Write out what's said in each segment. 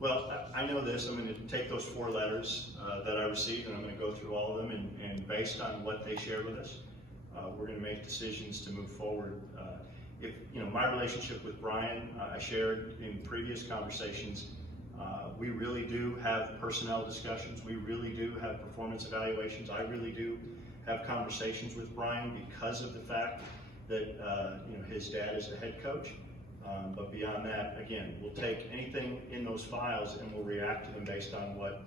Well, I know this. I'm going to take those 4 letters that I received, and I'm going to go through all of them, and based on what they shared with us, we're going to make decisions to move forward. If my relationship with Brian, I shared in previous conversations, we really do have personnel discussions. We really do have performance evaluations. I really do have conversations with Brian because of the fact that his dad is the head coach. But beyond that, again, we'll take anything in those files and we'll react to them based on what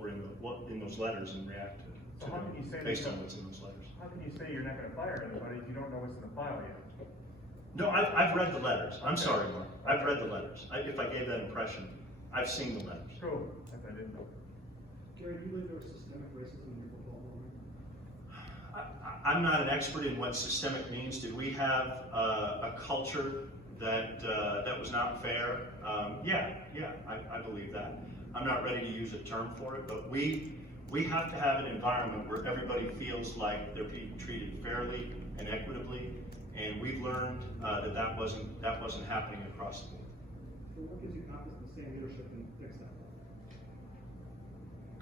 were in those letters and react to them based on what's in those letters. How can you say you're not going to fire anybody if you don't know what's in the file yet? No, I've read the letters. I'm sorry, Mark. I've read the letters. If I gave that impression, I've seen the letters. Cool. I didn't know. Gary, do you believe there was systemic racism in the football movement? I'm not an expert in what systemic means. Did we have a culture that was not fair? Yeah, I believe that. I'm not ready to use a term for it, but we have to have an environment where everybody feels like they're being treated fairly and equitably, and we've learned that wasn't happening across the board. So what gives you confidence in staying leadership and fix that?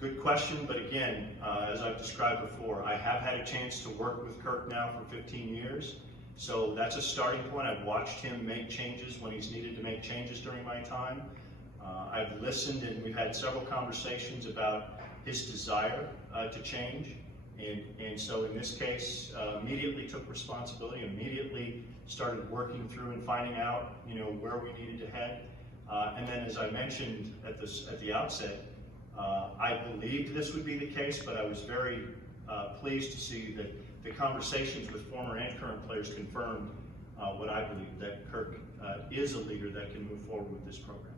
Good question, but again, as I've described before, I have had a chance to work with Kirk now for 15 years. So that's a starting point. I've watched him make changes when he's needed to make changes during my time. I've listened, and we've had several conversations about his desire to change. And so in this case, immediately took responsibility, immediately started working through and finding out, where we needed to head. And then, as I mentioned at the outset, I believed this would be the case, but I was very pleased to see that the conversations with former and current players confirmed what I believe, that Kirk is a leader that can move forward with this program.